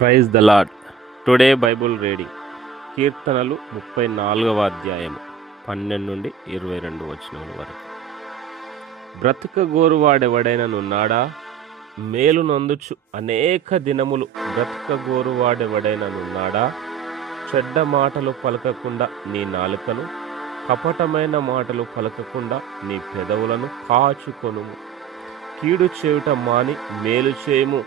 Praise the lord. Today Bible reading కీర్తనలు 34వ అధ్యాయము 12 నుండి 22 వచనముల వరకు. బ్రతకగోరువాడెవడైననున్నాడా? మేలు నందుచు అనేక దినములు బ్రతకగోరువాడెవడైననున్నాడా? చెడ్డ మాటలు పలకకుండా నీ నాలుకను, కపటమైన మాటలు పలకకుండా నీ పెదవులను కాచుకొనుము. కీడు చేయుట మాని మేలు చేయుము,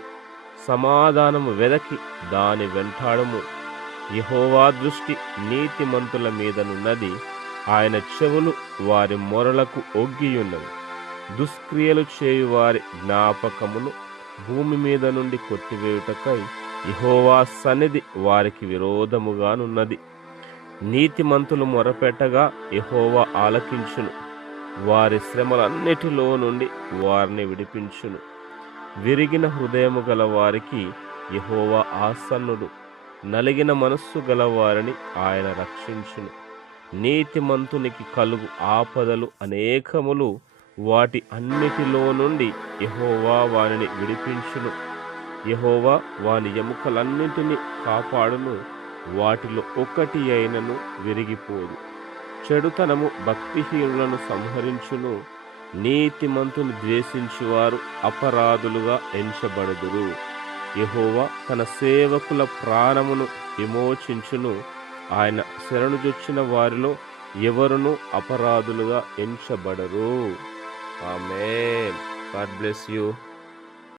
సమాధానము వెదకి దాని వెంటాడుము. యెహోవా దృష్టి నీతిమంతుల మీదనున్నది, ఆయన చెవులు వారి మొరలకు ఒగ్గియున్నవి. దుష్క్రియలు చేయు వారి జ్ఞాపకమును భూమి మీద నుండి కొట్టివేయుటకై యెహోవా సన్నిధి వారికి విరోధముగానున్నది. నీతిమంతులు మొరపెట్టగా యెహోవా ఆలకించును, వారి శ్రమలన్నిటిలో నుండి వారిని విడిపించును. విరిగిన హృదయము గల వారికి యెహోవా ఆసన్నుడు, నలిగిన మనస్సు గల వారిని ఆయన రక్షించును. నీతిమంతునికి కలుగు ఆపదలు అనేకములు, వాటి అన్నిటిలో నుండి యెహోవా వానిని విడిపించును. యెహోవా వాని ఎముకలన్నింటినీ కాపాడును, వాటిలో ఒకటి అయినను విరిగిపోదు. చెడుతనము భక్తిహీనులను సంహరించును, నీతిమంతుని ద్వేషించువారు అపరాధులుగా ఎంచబడుదురు. యెహోవా తన సేవకుల ప్రాణమును విమోచించును, ఆయన శరణుజొచ్చిన వారిలో ఎవరునూ అపరాధులుగా ఎంచబడరు. ఆమేన్. God bless you.